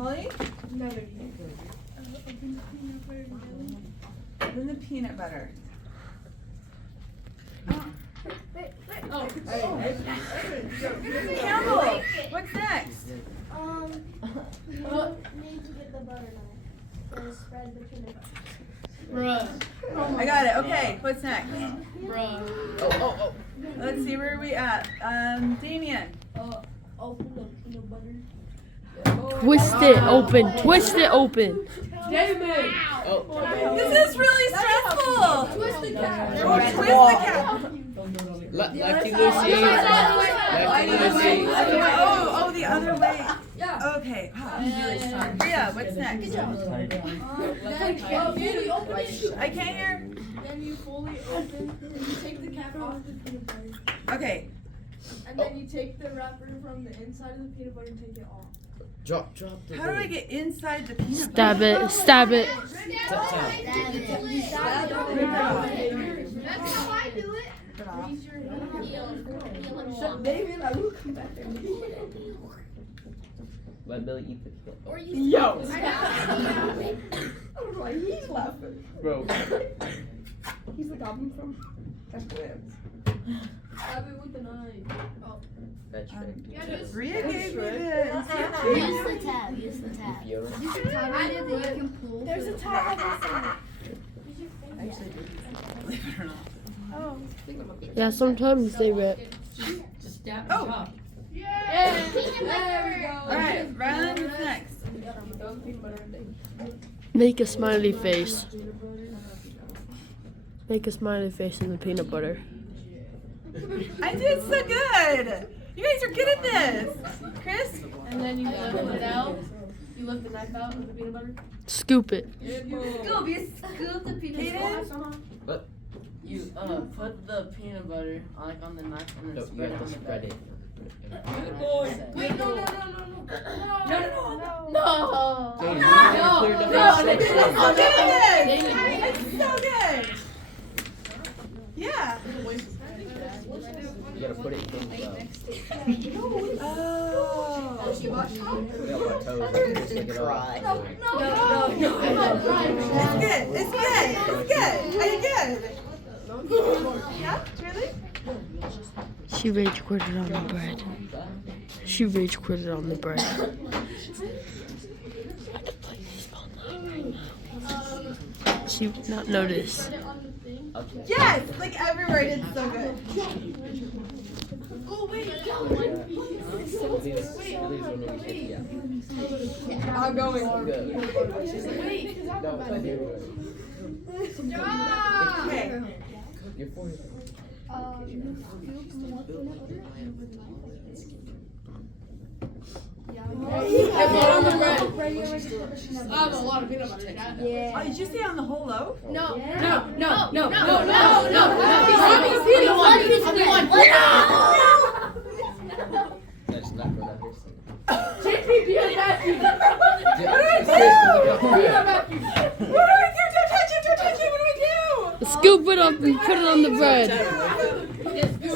Holly? Never. Open the peanut butter. Campbell, what's next? Need to get the butter knife and spread the peanut butter. Bruh. I got it. Okay, what's next? Bruh. Oh. Let's see, where are we at? Damien. Open the peanut butter. Twist it open. Twist it open. David. This is really stressful. Twist the cap. Oh, twist the cap. Lefty Lucy. Lefty Lucy. Oh, the other way. Okay. Oh, I'm really strong. Rhea, what's next? I can't hear. Then you fully open and you take the cap off the peanut butter. Okay. And then you take the wrapper from the inside of the peanut butter and take it off. Drop the How do I get inside the peanut butter? Stab it. Stab it. Tap. That's how I do it. Get off. David, I will come back there. Let Billy eat the kid. Or you Yo. I don't know why he's laughing. Bro. He's the goblin from That's Stab it with the knife. Oh. That's right. Rhea gave me this. Use the tab. Use the tab. Fiona. Use the tab that you can pull. There's a tab. Actually, believe it or not. Oh. Yeah, sometimes they rip. Just stab Oh. the top. Yeah. There we go. Alright, Rylan, what's next? Make a smiley face. Make a smiley face in the peanut butter. I did so good. You guys are good at this. Chris? And then you lift it out. You lift the knife out of the peanut butter. Scoop it. Scoop. You scoop the peanut butter. What? You put the peanut butter on the knife and then No, you spread it have on to the spread bread. it. Wait, no. No. Dude, you No. cleared up No. your I'm section. so good at this. David. It's so good. Yeah. You gotta put it in the Oh. We got my toes. Just take it off. It's good. It's good. It's good. Are you good? Yeah? Really? She rage quitted on the bread. She rage quitted on the bread. She would not notice. Yes. Like everywhere I did so good. Oh, wait. I'm going. Okay. Your forehead. On the bread. I have a lot of peanut butter. Oh, did you say on the whole loaf? No. That's not good. What do I do? Don't touch it! Don't touch it! What do I do? Scoop it up and put it on the bread. I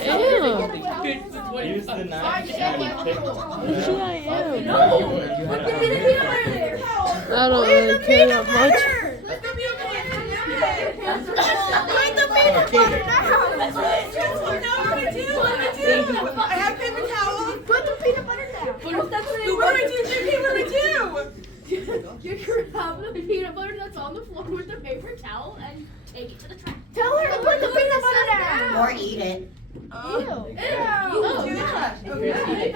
am. Use the knife and pick. Yeah, I am. Put the peanut butter there. I don't really care that much. Let's go be okay. Put the peanut butter now. That's really stressful. Now what do I do? What do I do? I have paper towel. Put the peanut butter down. What do I do, JP? What do I do? You grab the peanut butter that's on the floor with the paper towel and take it to the trash. Tell her to put the peanut butter down. Or eat it. To the trash. Okay.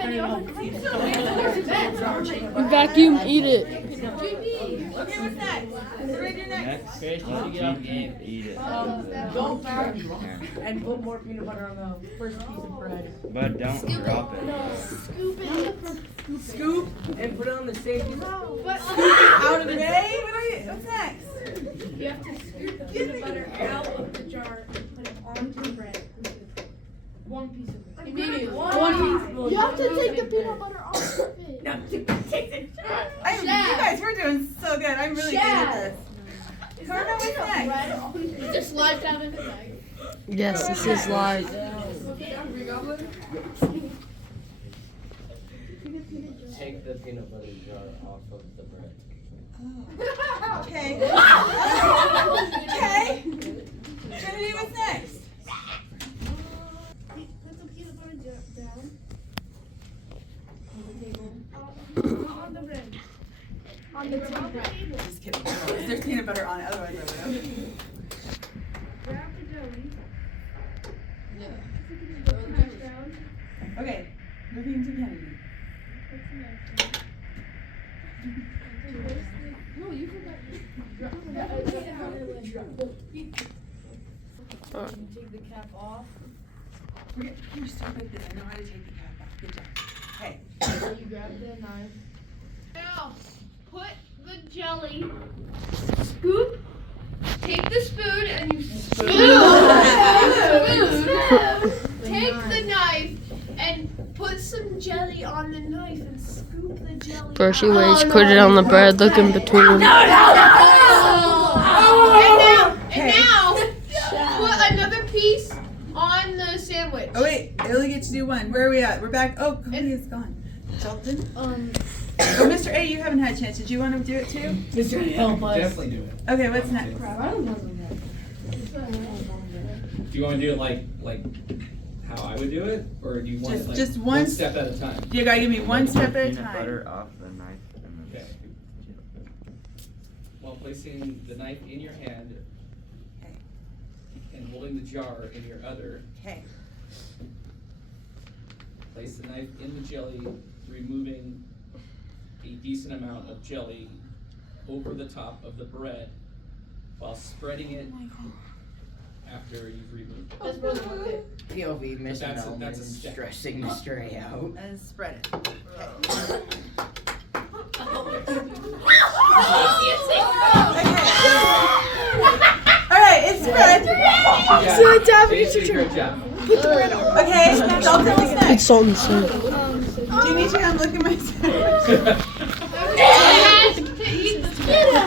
Vacuum, eat it. Okay, what's next? What do I do next? Next, Chris, you should get up and eat it. Don't grab and put more peanut butter on the first piece of bread. But don't drop it. Scoop it. Scoop and put it on the same piece. Out of the way? What's next? You have to scoop the peanut butter out of the jar and put it onto the bread. One piece of it. Immediately. You have to take the peanut butter off of it. No, take the jar. You guys, we're doing so good. I'm really good at this. Carter, what's next? Just live down in the bag. Yes, this is live. take the peanut butter jar off of the bread. Okay. Okay. Trinity, what's next? Put the peanut butter down. On the table. On the bread. On the table. Just kidding. There's peanut butter on it, otherwise I would have. Grab the jelly. Okay, moving to Kennedy. No, you forgot. Take the cap off. You're so good that I know how to take the cap off. Good job. Okay. So you grab the knife. Now, put the jelly. Scoop. Take the spoon and you spoon. Take the knife and put some jelly on the knife and scoop the jelly. Bro, she rage quitted on the bread. Look in between them. And now, put another piece on the sandwich. Oh wait, I only get to do one. Where are we at? We're back. Oh, Cody is gone. Shelton? Oh, Mr. A, you haven't had a chance. Did you want to do it too? Mr. Help us. Definitely do it. Okay, what's next? Do you want to do it like how I would do it, or do you want it like Just one one step at a time? You gotta give me one step at a Peanut time. butter off the knife and then Okay. While placing the knife in your hand Okay. and holding the jar in your other, Okay. place the knife in the jelly, removing a decent amount of jelly over the top of the bread while spreading it after you've removed it. POV, Miss That's a Melman step. stressing Mr. A out. And spread it. Okay. Alright, it's spread. Yeah. So it's happening You did a great job. Okay, Shelton, what's next? It's salt and syrup. Do you need to come look at my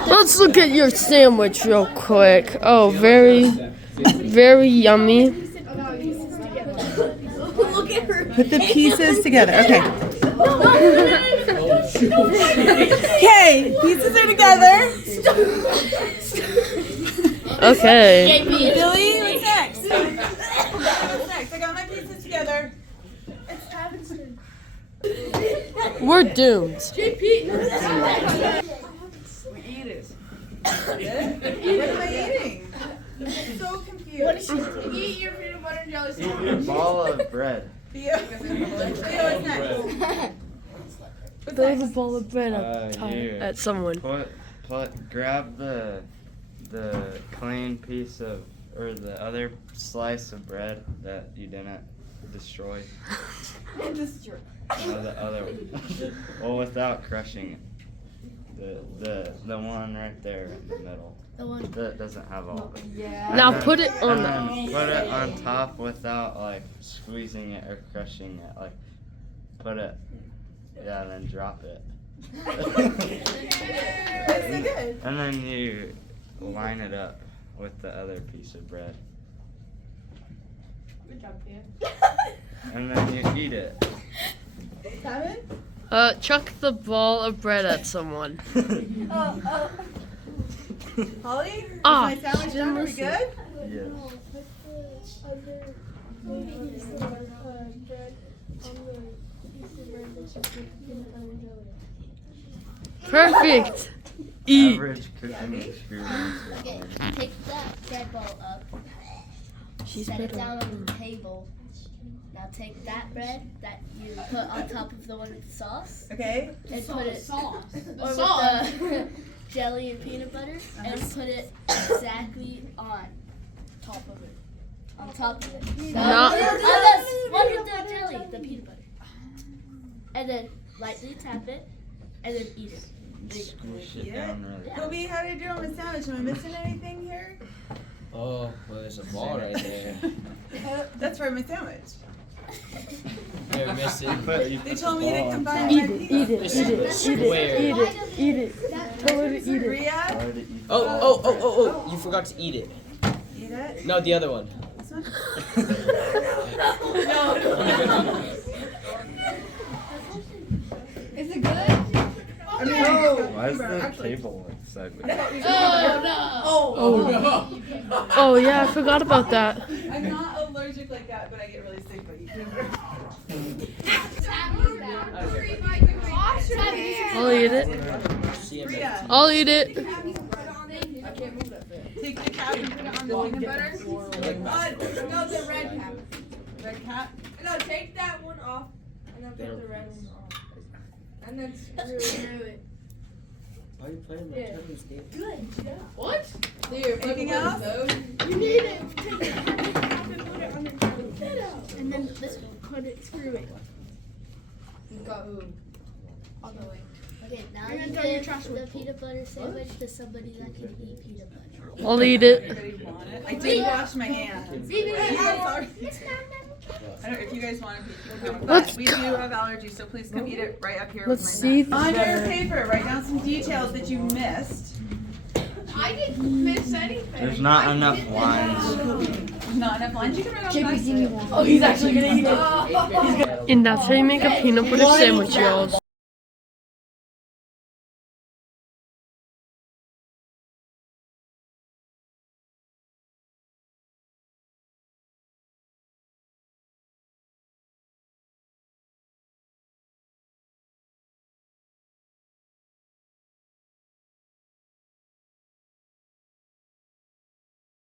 Let's look at your sandwich real quick. Oh, very, very yummy. Put the pieces together. Okay. Okay, pieces are together. Okay. Billy, what's next? What's next? I got my pieces together. We're doomed. We eat it. What am I eating? I'm so confused. Eat your peanut butter and jelly Eat sandwich. your ball of bread. Theo, what's next? Throw the ball of bread Here. at someone. Grab the clean piece of, or the other slice of bread that you didn't destroy. No, the other one. Well, without crushing it. The one right there in the middle. The one. That doesn't have all of it. Yeah. Now And put it on then the. put it on top without like squeezing it or crushing it. Like put it, yeah, and then drop it. That's so good. And then you line it up with the other piece of bread. Good job, Pam. And then you eat it. Kevin? Chuck the ball of bread at someone. Holly? Is Ah, my sandwich done? Are we good? Yes. Perfect. Eat. Average cooking experience. Okay, take that bread ball up. She's Set it better. down on the table. Now take that bread that you put on top of the one with the sauce Okay. and put it Sauce. or Sauce. with the jelly and peanut butter and put it exactly on top of it. On top of it. So, No. one with the jelly, the peanut butter. And then lightly tap it and then eat it. Squish it Yeah. down really. Kobe, how did I do on my sandwich? Am I missing anything here? Oh, well, there's a ball right there. That's for my sandwich. You're missing. They told me to combine Eat my it. pieces. Eat it. Eat it. Eat it. Eat it. Eat it. Tell her to eat it. Rhea, Hard to eat. Oh, you forgot to eat it. eat it. No, the other one. This one? Is it good? I mean, Why is the table like sideways? Oh yeah, I forgot about that. I'm not allergic like that, but I get really sick by eating. I'll eat it. Rita, I'll eat it. take the cap and put it on the peanut butter. No, the red cap. Red cap. No, take that one off and then put the red one on. And then screw it. Why are you playing my toes, dude? What? Anything else? You need it. Take it off and put it on the and then this one, cut it, screw it. All the way. Okay, now And you then throw your give trash the peanut butter sandwich to somebody that can eat peanut butter. I'll eat it. Anybody want it? I did wash my hands. I don't know if you guys want to piece it out, but Let's we do have allergies, so please come eat it right up here Let's with my see. mess. On your paper, write down some details that you missed. I didn't miss anything. There's not enough lines. Not enough lines. You can write on the back. Oh, he's actually gonna eat it. And that's how you make a peanut butter sandwich, y'all.